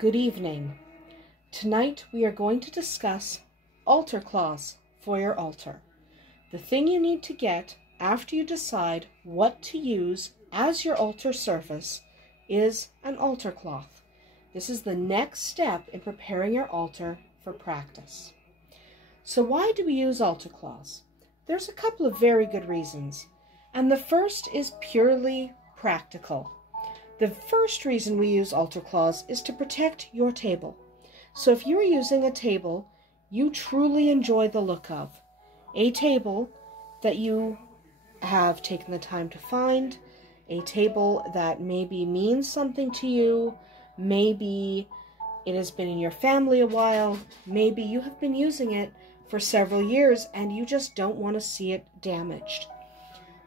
Good evening. Tonight we are going to discuss altar cloths for your altar. The thing you need to get after you decide what to use as your altar surface is an altar cloth. This is the next step in preparing your altar for practice. So why do we use altar cloths? There's a couple of very good reasons, and the first is purely practical. The first reason we use altar cloths is to protect your table. So if you're using a table you truly enjoy the look of, a table that you have taken the time to find, a table that maybe means something to you, maybe it has been in your family a while, maybe you have been using it for several years and you just don't want to see it damaged.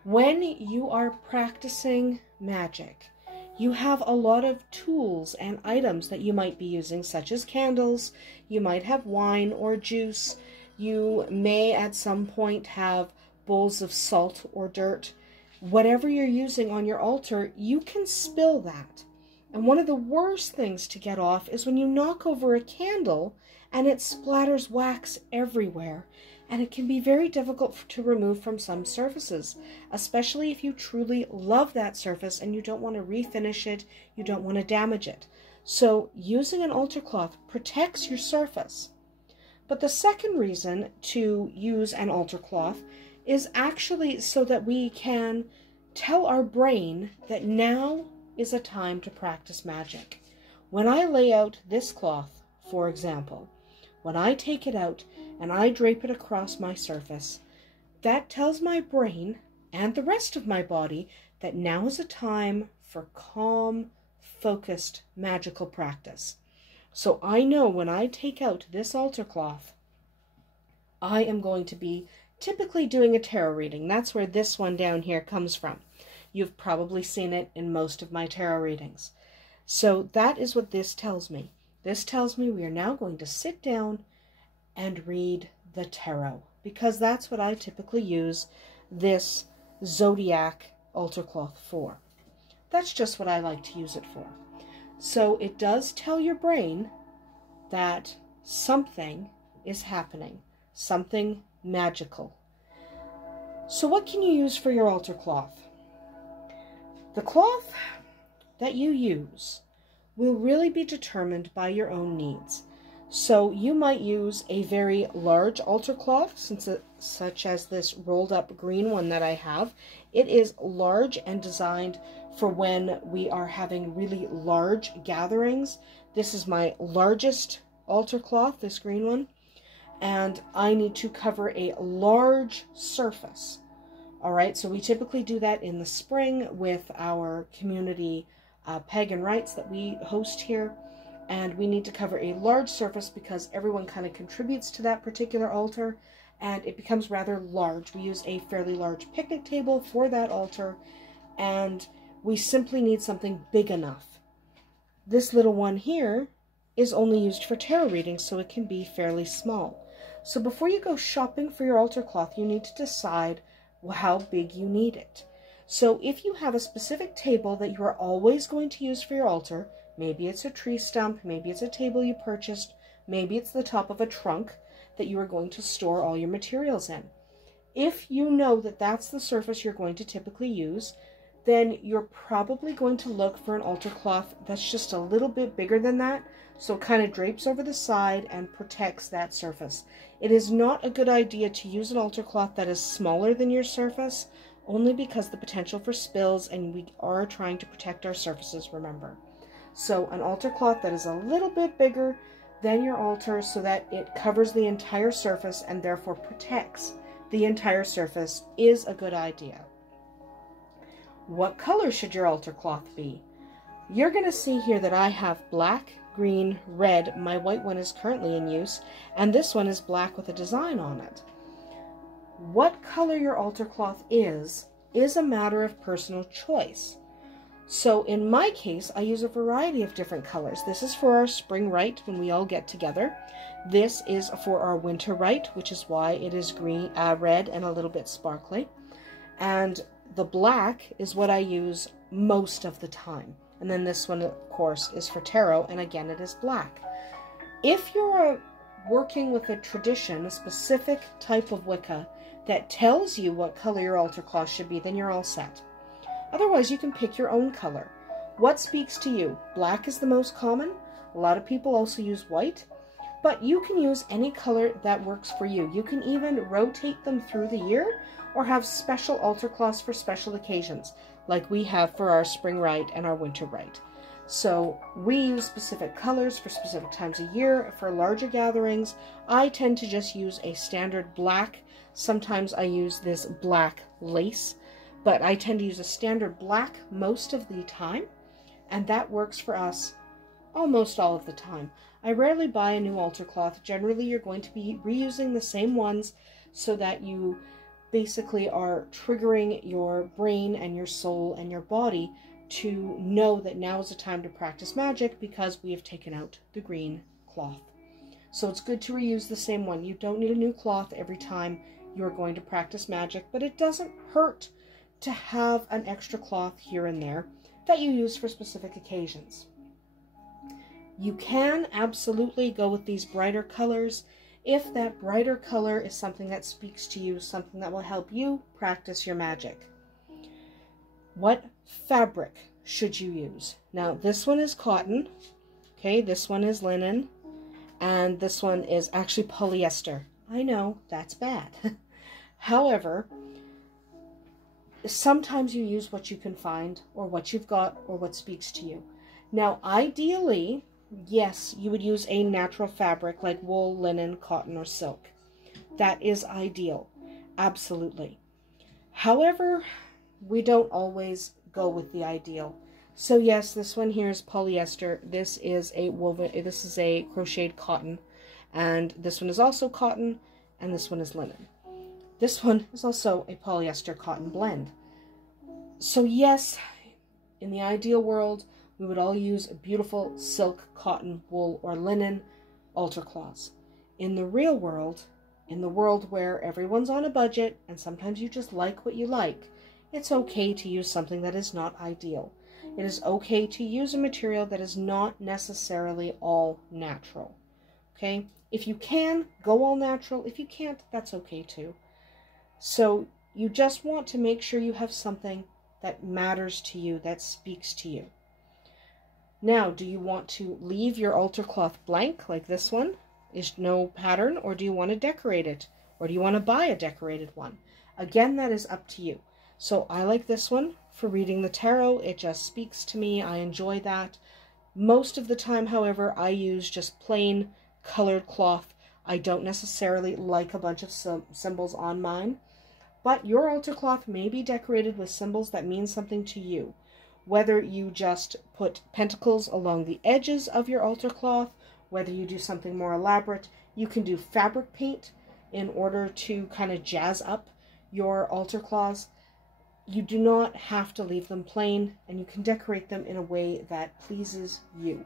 When you are practicing magic, you have a lot of tools and items that you might be using, such as candles. You might have wine or juice. You may at some point have bowls of salt or dirt. Whatever you're using on your altar, you can spill that. And one of the worst things to get off is when you knock over a candle and it splatters wax everywhere. And it can be very difficult to remove from some surfaces, especially if you truly love that surface and you don't want to refinish it, you don't want to damage it. So using an altar cloth protects your surface. But the second reason to use an altar cloth is actually so that we can tell our brain that now is a time to practice magic. When I lay out this cloth, for example, when I take it out and I drape it across my surface, that tells my brain and the rest of my body that now is a time for calm, focused, magical practice. So I know when I take out this altar cloth, I am going to be typically doing a tarot reading. That's where this one down here comes from. You've probably seen it in most of my tarot readings. So that is what this tells me. This tells me we are now going to sit down and read the tarot, because that's what I typically use this zodiac altar cloth for. That's just what I like to use it for. So it does tell your brain that something is happening, something magical. So what can you use for your altar cloth? The cloth that you use will really be determined by your own needs. So you might use a very large altar cloth, such as this rolled up green one that I have. It is large and designed for when we are having really large gatherings. This is my largest altar cloth, this green one, and I need to cover a large surface. All right, so we typically do that in the spring with our community pagan rites that we host here. And we need to cover a large surface because everyone kind of contributes to that particular altar, and it becomes rather large. We use a fairly large picnic table for that altar, and we simply need something big enough. This little one here is only used for tarot readings, so it can be fairly small. So before you go shopping for your altar cloth, you need to decide how big you need it. So if you have a specific table that you are always going to use for your altar, maybe it's a tree stump, maybe it's a table you purchased, maybe it's the top of a trunk that you are going to store all your materials in. If you know that that's the surface you're going to typically use, then you're probably going to look for an altar cloth that's just a little bit bigger than that, so it kind of drapes over the side and protects that surface. It is not a good idea to use an altar cloth that is smaller than your surface, only because the potential for spills, and we are trying to protect our surfaces, remember. So an altar cloth that is a little bit bigger than your altar so that it covers the entire surface and therefore protects the entire surface is a good idea. What color should your altar cloth be? You're going to see here that I have black, green, red. My white one is currently in use, and this one is black with a design on it. What color your altar cloth is a matter of personal choice. So in my case, I use a variety of different colors. This is for our spring rite when we all get together. This is for our winter rite, which is why it is green, red, and a little bit sparkly. And the black is what I use most of the time. And then this one, of course, is for tarot, and again, it is black. If you're working with a tradition, a specific type of Wicca that tells you what color your altar cloth should be, then you're all set. Otherwise, you can pick your own color. What speaks to you? Black is the most common. A lot of people also use white, but you can use any color that works for you. You can even rotate them through the year or have special altar cloths for special occasions, like we have for our spring rite and our winter rite. So we use specific colors for specific times of year. For larger gatherings, I tend to just use a standard black. Sometimes I use this black lace, but I tend to use a standard black most of the time, and that works for us almost all of the time. I rarely buy a new altar cloth. Generally, you're going to be reusing the same ones so that you basically are triggering your brain and your soul and your body to know that now is the time to practice magic because we have taken out the green cloth. So it's good to reuse the same one. You don't need a new cloth every time you're going to practice magic, but it doesn't hurt to have an extra cloth here and there that you use for specific occasions. You can absolutely go with these brighter colors if that brighter color is something that speaks to you, something that will help you practice your magic. What fabric should you use? Now, this one is cotton, okay, this one is linen, and this one is actually polyester. I know, that's bad. However, sometimes you use what you can find, or what you've got, or what speaks to you. Now, ideally, yes, you would use a natural fabric like wool, linen, cotton, or silk. That is ideal, absolutely. However, we don't always go with the ideal. So yes, this one here is polyester. This is a woven, this is a crocheted cotton, and this one is also cotton, and this one is linen. This one is also a polyester cotton blend. So yes, in the ideal world, we would all use a beautiful silk, cotton, wool, or linen altar cloths. In the real world, in the world where everyone's on a budget, and sometimes you just like what you like, it's okay to use something that is not ideal. It is okay to use a material that is not necessarily all natural. Okay? If you can, go all natural. If you can't, that's okay too. So you just want to make sure you have something that matters to you, that speaks to you. Now, do you want to leave your altar cloth blank like this one? Is no pattern, or do you want to decorate it? Or do you want to buy a decorated one? Again, that is up to you. So I like this one for reading the tarot. It just speaks to me. I enjoy that. Most of the time, however, I use just plain colored cloth. I don't necessarily like a bunch of symbols on mine. But your altar cloth may be decorated with symbols that mean something to you. Whether you just put pentacles along the edges of your altar cloth, whether you do something more elaborate, you can do fabric paint in order to kind of jazz up your altar cloths. You do not have to leave them plain, and you can decorate them in a way that pleases you.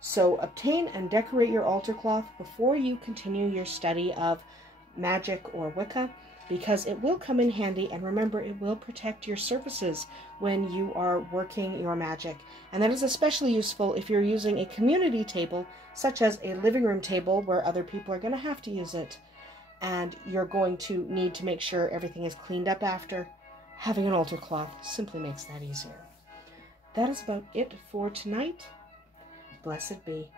So obtain and decorate your altar cloth before you continue your study of magic or Wicca, because it will come in handy, and remember, it will protect your surfaces when you are working your magic. And that is especially useful if you're using a community table, such as a living room table where other people are going to have to use it, and you're going to need to make sure everything is cleaned up after. Having an altar cloth simply makes that easier. That is about it for tonight. Blessed be.